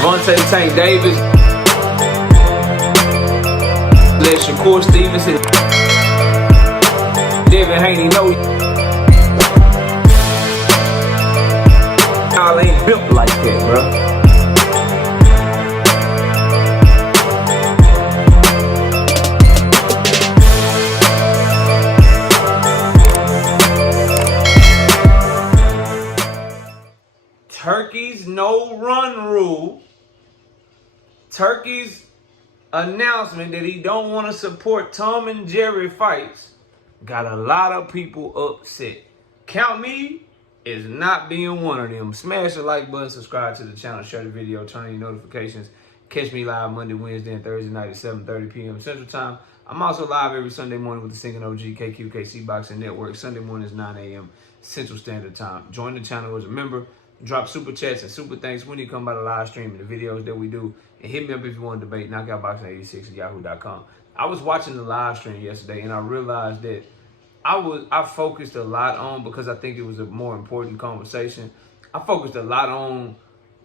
Devontae Tank Davis. Let Shakur Stevenson. Devin Haney know y'all ain't built like that, bro. Turkey's no-run rule, Turkey's announcement that he don't want to support Tom and Jerry fights got a lot of people upset. Count me as not being one of them. Smash the like button, subscribe to the channel, share the video, turn on your notifications. Catch me live Monday, Wednesday, and Thursday night at 7:30 p.m. Central Time. I'm also live every Sunday morning with the Singing OG KQKC Boxing Network. Sunday mornings 9 a.m. Central Standard Time. Join the channel as a member. Drop super chats and super thanks when you come by the live stream and the videos that we do. And hit me up if you want to debate. Knockoutboxing86 at yahoo.com. I was watching the live stream yesterday and I realized that I focused a lot on, because I think it was a more important conversation. I focused a lot on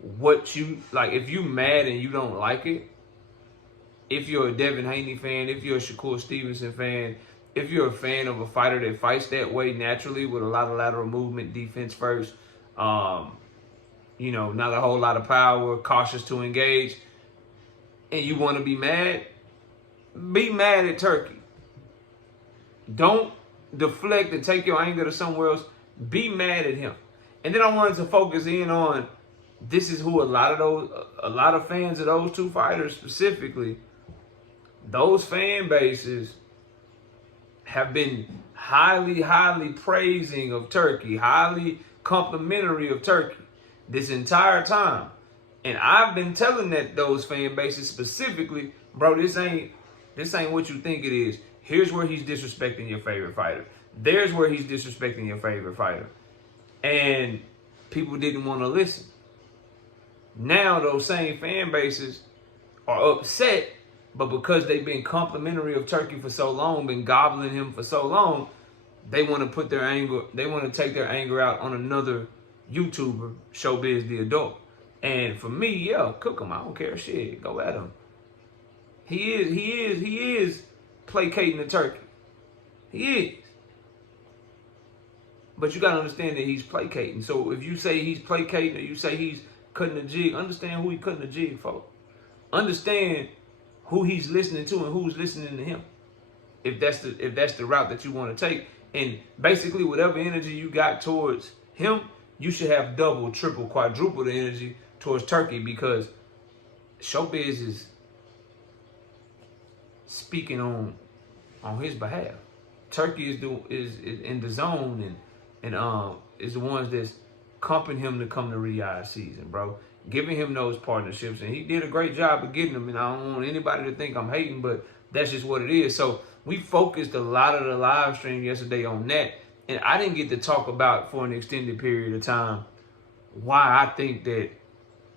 what you like. If you mad and you don't like it, if you're a Devin Haney fan, if you're a Shakur Stevenson fan, if you're a fan of a fighter that fights that way naturally with a lot of lateral movement, defense first, you know, not a whole lot of power, cautious to engage, and you want to be mad at Turkey. Don't deflect and take your anger to somewhere else. Be mad at him. And then I wanted to focus in on, this is who a lot of fans of those two fighters specifically, those fan bases have been highly praising of Turkey, highly complimentary of Turkey this entire time. And I've been telling those fan bases specifically, bro, this ain't what you think it is. Here's where he's disrespecting your favorite fighter. There's where he's disrespecting your favorite fighter. And people didn't want to listen. Now those same fan bases are upset, but because they've been complimentary of Turkey for so long, been gobbling him for so long, they want to put their anger, they want to take their anger out on another YouTuber, Showbiz the Adult. And for me, yeah, cook him. I don't care. Shit, go at him. He is placating the Turkey. He is. But you got to understand that he's placating. So if you say he's placating or you say he's cutting the jig, understand who he's cutting the jig for. Understand who he's listening to and who's listening to him. If that's the route that you want to take. And basically whatever energy you got towards him, you should have double, triple, quadruple the energy towards Turkey, because Showbiz is speaking on his behalf. Turkey is in the zone and is the ones that's comping him to come to Riyadh season, bro. Giving him those partnerships, and he did a great job of getting them. And I don't want anybody to think I'm hating, but that's just what it is. So we focused a lot of the live stream yesterday on that. And I didn't get to talk about for an extended period of time why I think that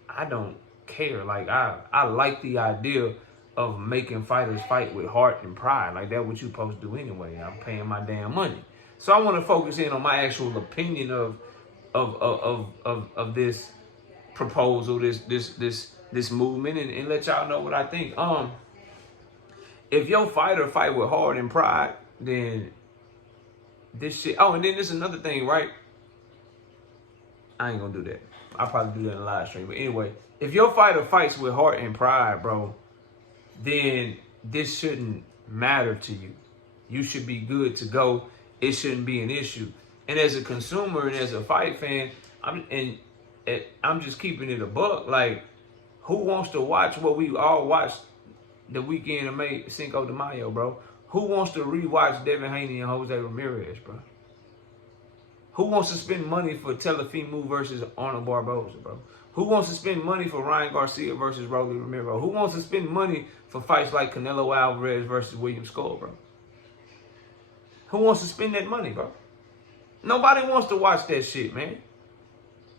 I don't care. Like, I like the idea of making fighters fight with heart and pride. Like, that's what you're supposed to do anyway. I'm paying my damn money. So I want to focus in on my actual opinion of this proposal, this movement, and let y'all know what I think. If your fighter fight with heart and pride, then this shit. Oh, and then there's another thing, right? I ain't gonna do that. I'll probably do that in a live stream. But anyway, if your fighter fights with heart and pride, bro, then this shouldn't matter to you. You should be good to go. It shouldn't be an issue. And as a consumer and as a fight fan, I'm just keeping it a buck. Like, who wants to watch what we all watched the weekend of Cinco de Mayo, bro? Who wants to rewatch Devin Haney and Jose Ramirez, bro? Who wants to spend money for Telefimu versus Arnold Barboza, bro? Who wants to spend money for Ryan Garcia versus Rolly Romero? Who wants to spend money for fights like Canelo Alvarez versus William Skull, bro? Who wants to spend that money, bro? Nobody wants to watch that shit, man.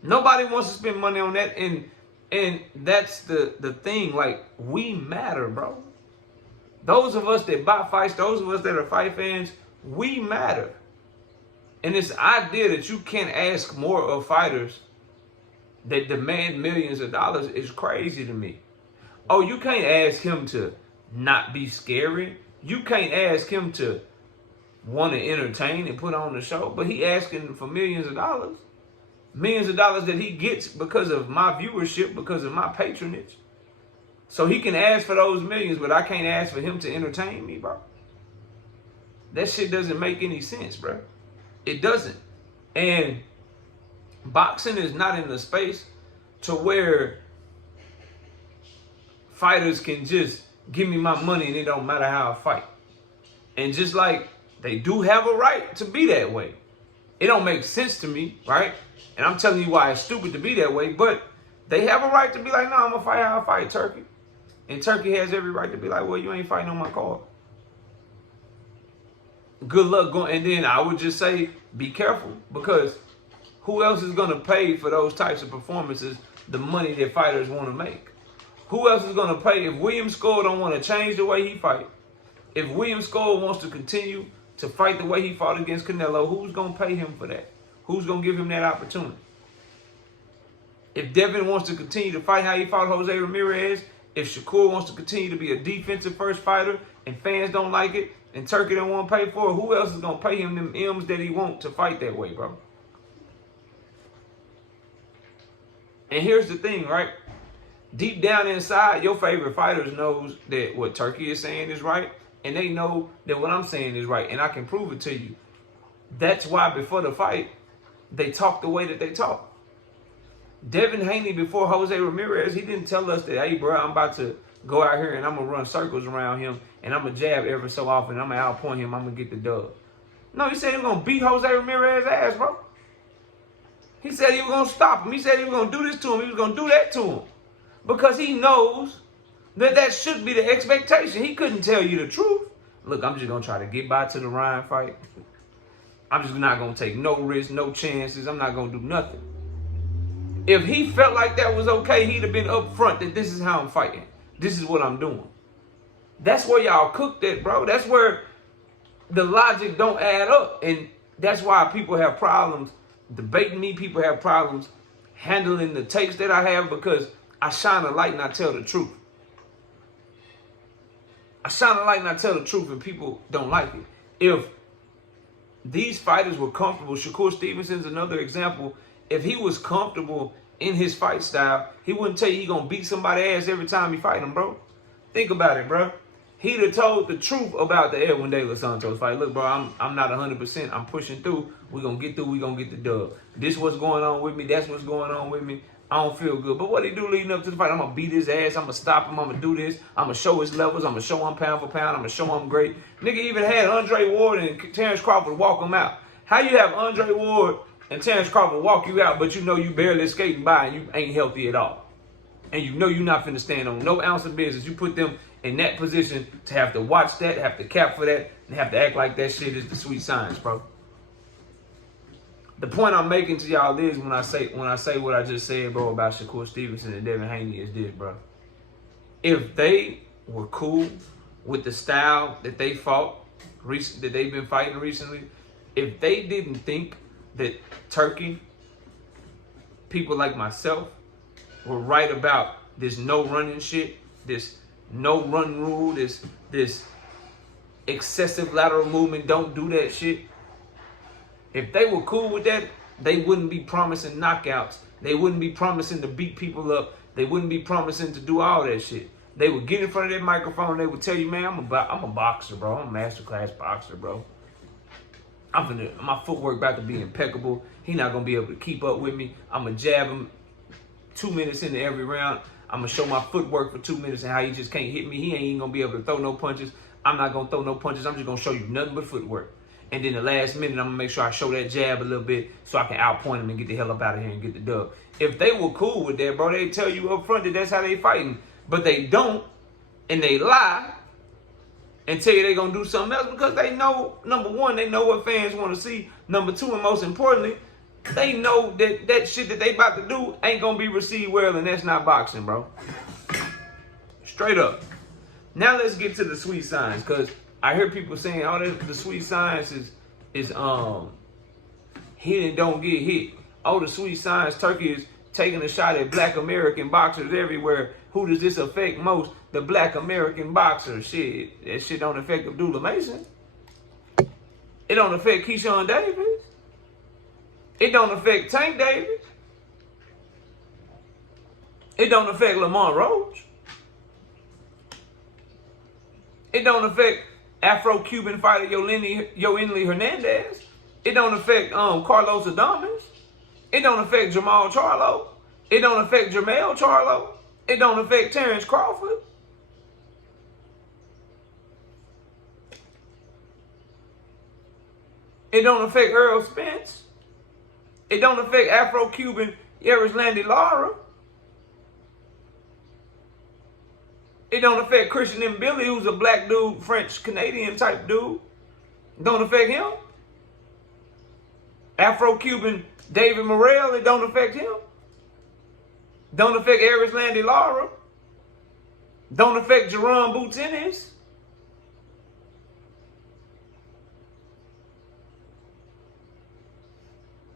Nobody wants to spend money on that, and that's the thing. Like, we matter, bro. Those of us that buy fights, those of us that are fight fans, we matter. And this idea that you can't ask more of fighters that demand millions of dollars is crazy to me. Oh, you can't ask him to not be scary. You can't ask him to want to entertain and put on the show, but he asking for millions of dollars. Millions of dollars that he gets because of my viewership, because of my patronage. So he can ask for those millions, but I can't ask for him to entertain me, bro. That shit doesn't make any sense, bro. It doesn't. And boxing is not in the space to where fighters can just give me my money and it don't matter how I fight. And just like they do have a right to be that way. It don't make sense to me, right? And I'm telling you why it's stupid to be that way, but they have a right to be like, nah, I'm gonna fight how I fight Turkey. And Turkey has every right to be like, well, you ain't fighting on my card. Good luck going. And then I would just say, be careful, because who else is going to pay for those types of performances the money that fighters want to make? Who else is going to pay? If William Score don't want to change the way he fight, if William Score wants to continue to fight the way he fought against Canelo, who's going to pay him for that? Who's going to give him that opportunity? If Devin wants to continue to fight how he fought Jose Ramirez, if Shakur wants to continue to be a defensive first fighter and fans don't like it, and Turkey don't want to pay for it, who else is going to pay him them M's that he wants to fight that way, bro? And here's the thing, right? Deep down inside, your favorite fighters knows that what Turkey is saying is right, and they know that what I'm saying is right, and I can prove it to you. That's why before the fight, they talk the way that they talk. Devin Haney, before Jose Ramirez, he didn't tell us that, hey, bro, I'm about to go out here and I'm going to run circles around him and I'm going to jab every so often. I'm going to outpoint him. I'm going to get the dub. No, he said he was going to beat Jose Ramirez's ass, bro. He said he was going to stop him. He said he was going to do this to him. He was going to do that to him. Because he knows that that should be the expectation. He couldn't tell you the truth. Look, I'm just going to try to get by to the Ryan fight. I'm just not going to take no risks, no chances. I'm not going to do nothing. If he felt like that was okay, he'd have been upfront that this is how I'm fighting. This is what I'm doing. That's where y'all cooked it, bro. That's where the logic don't add up. And that's why people have problems debating me. People have problems handling the takes that I have, because I shine a light and I tell the truth. I shine a light and I tell the truth, and people don't like it. If these fighters were comfortable, Shakur Stevenson's another example. If he was comfortable in his fight style, he wouldn't tell you he gonna beat somebody's ass every time he fight him, bro. Think about it, bro. He'd have told the truth about the Edwin De Los Santos fight. Look, bro, I'm not 100%. I'm pushing through. We're gonna get through. We're gonna get the dub. This what's going on with me. That's what's going on with me. I don't feel good. But what he do leading up to the fight, I'm gonna beat his ass. I'm gonna stop him. I'm gonna do this. I'm gonna show his levels. I'm gonna show him pound for pound. I'm gonna show him great. Nigga even had Andre Ward and Terrence Crawford walk him out. How you have Andre Ward and Terrence Crawford walk you out, but you know you barely skating by and you ain't healthy at all? And you know you're not finna stand on no ounce of business. You put them in that position to have to watch that, have to cap for that, and have to act like that shit is the sweet science, bro. The point I'm making to y'all is when I say what I just said, bro, about Shakur Stevenson and Devin Haney is this, bro. If they were cool with the style that they fought, that they've been fighting recently, if they didn't think that Turkey, people like myself, were right about this no running shit, this no run rule, this excessive lateral movement, don't do that shit. If they were cool with that, they wouldn't be promising knockouts. They wouldn't be promising to beat people up. They wouldn't be promising to do all that shit. They would get in front of that microphone and they would tell you, man, I'm a boxer, bro. I'm a masterclass boxer, bro. My footwork about to be impeccable. He not going to be able to keep up with me. I'm going to jab him 2 minutes into every round. I'm going to show my footwork for 2 minutes and how he just can't hit me. He ain't even going to be able to throw no punches. I'm not going to throw no punches. I'm just going to show you nothing but footwork. And then the last minute, I'm going to make sure I show that jab a little bit so I can outpoint him and get the hell up out of here and get the dub. If they were cool with that, bro, they'd tell you up front that that's how they fighting. But they don't, and they lie and tell you they're going to do something else because they know, number one, they know what fans want to see. Number two, and most importantly, they know that that shit that they about to do ain't going to be received well, and that's not boxing, bro. Straight up. Now let's get to the sweet signs, because I hear people saying, oh, the sweet science is hit and don't get hit. Oh, the sweet science, Turkey taking a shot at black American boxers everywhere. Who does this affect most? The black American boxers. Shit, that shit don't affect Abdullah Mason. It don't affect Keyshawn Davis. It don't affect Tank Davis. It don't affect Lamont Roach. It don't affect Afro-Cuban fighter Yoenli Hernandez. It don't affect Carlos Adames. It don't affect Jamal Charlo. It don't affect Jermell Charlo. It don't affect Terrence Crawford. It don't affect Earl Spence. It don't affect Afro-Cuban Landy Lara. It don't affect Christian Mbili, who's a black dude, French-Canadian type dude. Don't affect him. Afro-Cuban David Morrell, it don't affect him. Don't affect Landy Lara. Don't affect Jerron Boots Ennis.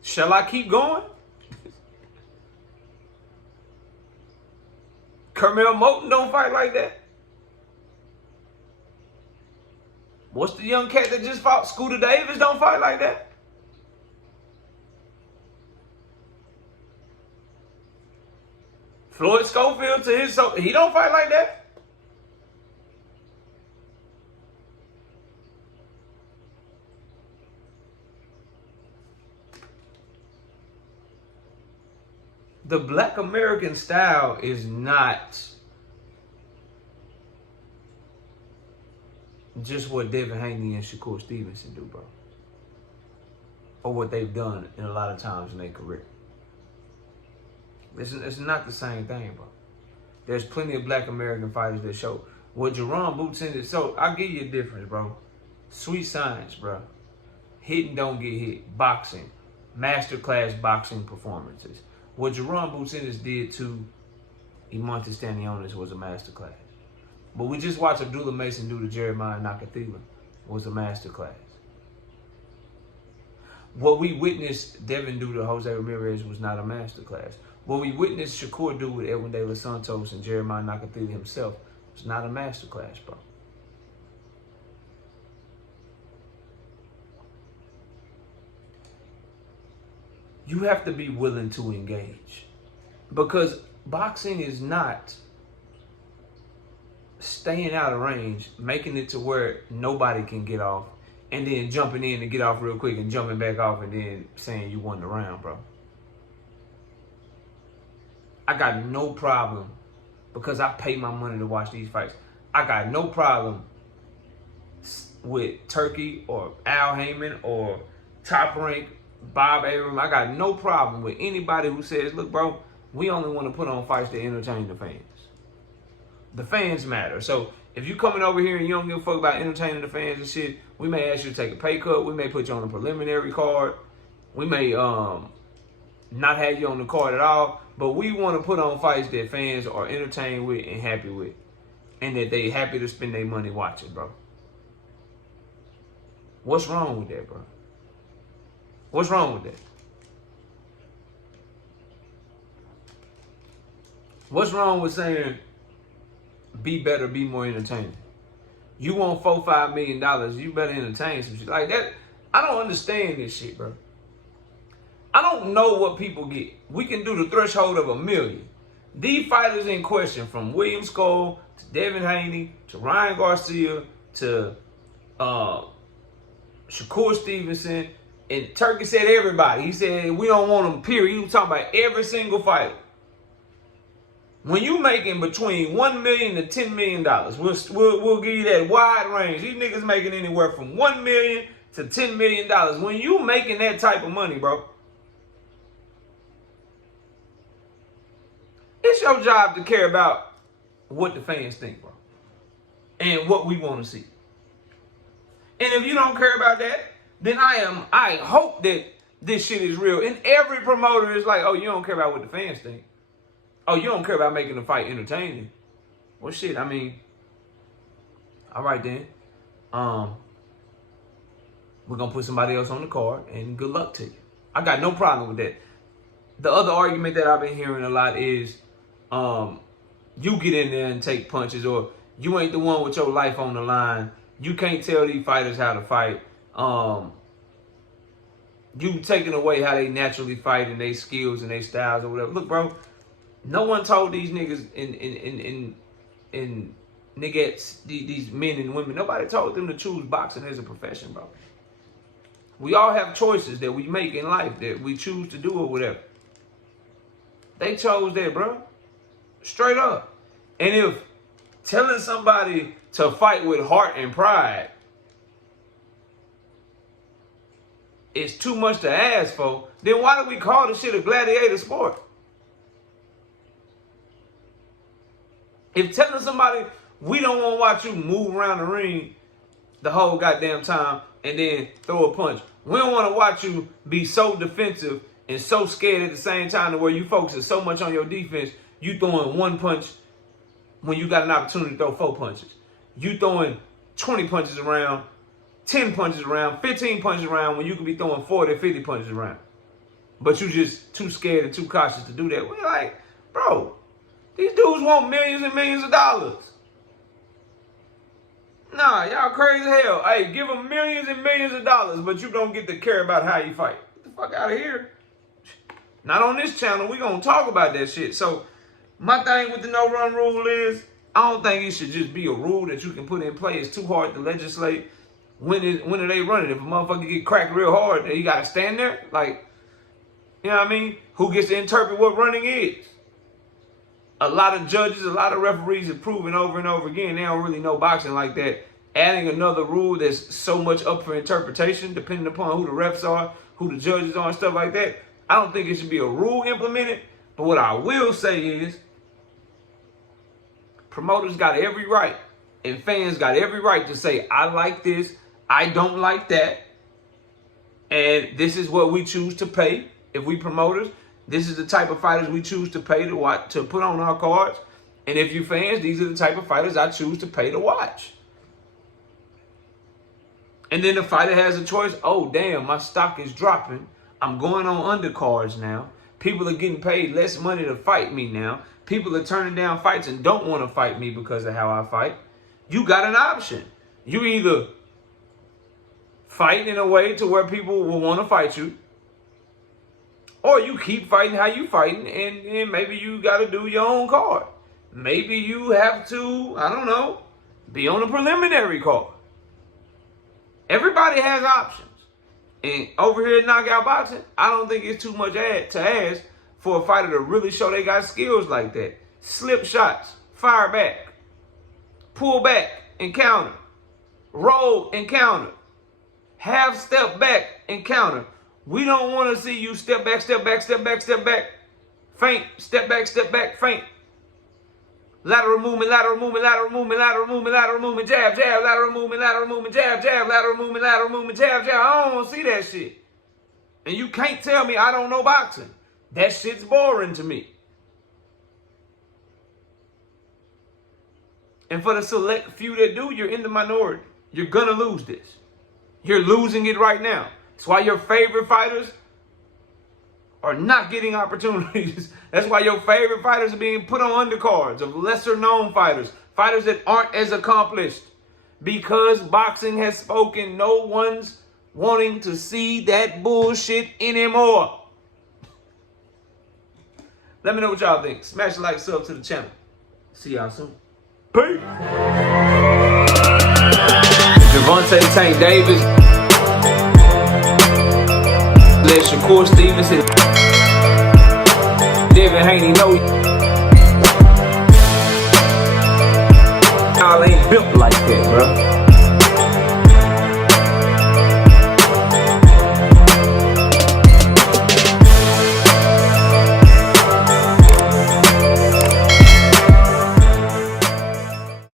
Shall I keep going? Kermel Moton don't fight like that. What's the young cat that just fought? Scooter Davis don't fight like that. Floyd Schofield he don't fight like that. The black American style is not just what Devin Haney and Shakur Stevenson do, bro. Or what they've done in a lot of times in their career. It's not the same thing, bro. There's plenty of black American fighters that show what Jerron Boots Ennis. So I'll give you a difference, bro. Sweet science, bro. Hit and don't get hit. Boxing. Masterclass boxing performances. What Jerron Boots Ennis did to Imonte Stanionis was a masterclass. But we just watched Abdullah Mason do to Jeremiah Nakathila was a masterclass. What we witnessed Devin do to Jose Ramirez was not a masterclass. What we witnessed Shakur do with Edwin De Los Santos and Jeremiah Nakathila himself was not a masterclass, bro. You have to be willing to engage. Because boxing is not staying out of range, making it to where nobody can get off, and then jumping in to get off real quick and jumping back off and then saying you won the round, bro. I got no problem, because I pay my money to watch these fights. I got no problem with Turki or Al Heyman or Top Rank Bob Arum. I got no problem with anybody who says, look, bro, we only want to put on fights to entertain the fans. The fans matter. So if you coming over here and you don't give a fuck about entertaining the fans and shit, we may ask you to take a pay cut. We may put you on a preliminary card. We may not have you on the card at all. But we want to put on fights that fans are entertained with and happy with. And that they happy to spend their money watching, bro. What's wrong with that, bro? What's wrong with that? What's wrong with saying, be better, be more entertaining? You want $4-5 million, you better entertain some shit. Like that, I don't understand this shit, bro. I don't know what people get. We can do the threshold of $1 million. These fighters in question, from William Skull to Devin Haney to Ryan Garcia to Shakur Stevenson, and Turki said everybody. He said we don't want them, period. He was talking about every single fighter. When you making between $1 million to $10 million, we'll give you that wide range. These niggas making anywhere from $1 million to $10 million. When you making that type of money, bro, it's your job to care about what the fans think, bro, and what we want to see. And if you don't care about that, then I hope that this shit is real. And every promoter is like, oh, you don't care about what the fans think. Oh, you don't care about making the fight entertaining. Well, shit, I mean, all right then. We're going to put somebody else on the card, and good luck to you. I got no problem with that. the other argument that I've been hearing a lot is, you get in there and take punches, or you ain't the one with your life on the line. You can't tell these fighters how to fight. You taking away how they naturally fight and their skills and their styles or whatever. Look, bro, no one told these niggas in niggas, these men and women, nobody told them to choose boxing as a profession, bro. We all have choices that we make in life that we choose to do or whatever. They chose that, bro. Straight up. And if telling somebody to fight with heart and pride is too much to ask for, then why do we call this shit a gladiator sport? If telling somebody we don't want to watch you move around the ring the whole goddamn time and then throw a punch, we don't want to watch you be so defensive and so scared at the same time to where you focus so much on your defense, you throwing one punch when you got an opportunity to throw 4 punches. You throwing 20 punches around, 10 punches around, 15 punches around when you could be throwing 40, 50 punches around. But you just too scared and too cautious to do that. We're like, bro, these dudes want millions and millions of dollars. Nah, y'all crazy as hell. Hey, give them millions and millions of dollars, but you don't get to care about how you fight. Get the fuck out of here. Not on this channel. We gonna talk about that shit. So my thing with the no run rule is, I don't think it should just be a rule that you can put in place. It's too hard to legislate. When are they running? If a motherfucker get cracked real hard, then you gotta stand there? Like, you know what I mean? Who gets to interpret what running is? A lot of judges, a lot of referees have proven over and over again they don't really know boxing like that. Adding another rule that's so much up for interpretation, depending upon who the refs are, who the judges are, and stuff like that. I don't think it should be a rule implemented. But what I will say is, promoters got every right, and fans got every right to say, I like this, I don't like that, and this is what we choose to pay. If we promoters, this is the type of fighters we choose to pay to watch, to put on our cards. And if you fans, these are the type of fighters I choose to pay to watch. And then the fighter has a choice. Oh, damn, my stock is dropping. I'm going on undercards now. People are getting paid less money to fight me now. People are turning down fights and don't want to fight me because of how I fight. You got an option. You either fight in a way to where people will want to fight you, or you keep fighting how you fighting, and maybe you got to do your own card. Maybe you have to, I don't know, be on a preliminary card. Everybody has options. And over here in knockout boxing, I don't think it's too much to ask for a fighter to really show they got skills like that. Slip shots, fire back, pull back and counter, roll and counter, half step back and counter. We don't want to see you step back, step back, step back, step back, feint, step back, feint. Lateral movement, lateral movement, lateral movement, lateral movement, lateral movement, jab, jab, lateral movement, jab, jab, lateral movement, jab, jab. I don't want to see that shit. And you can't tell me I don't know boxing. That shit's boring to me. And for the select few that do, you're in the minority. You're going to lose this. You're losing it right now. That's why your favorite fighters are not getting opportunities. That's why your favorite fighters are being put on undercards of lesser known fighters. Fighters that aren't as accomplished. Because boxing has spoken. No one's wanting to see that bullshit anymore. Let me know what y'all think. Smash the like, sub to the channel. See y'all soon. Peace. Javante Tank Davis. Let Shakur Stevenson. Devin Haney know y'all ain't built like that, bro.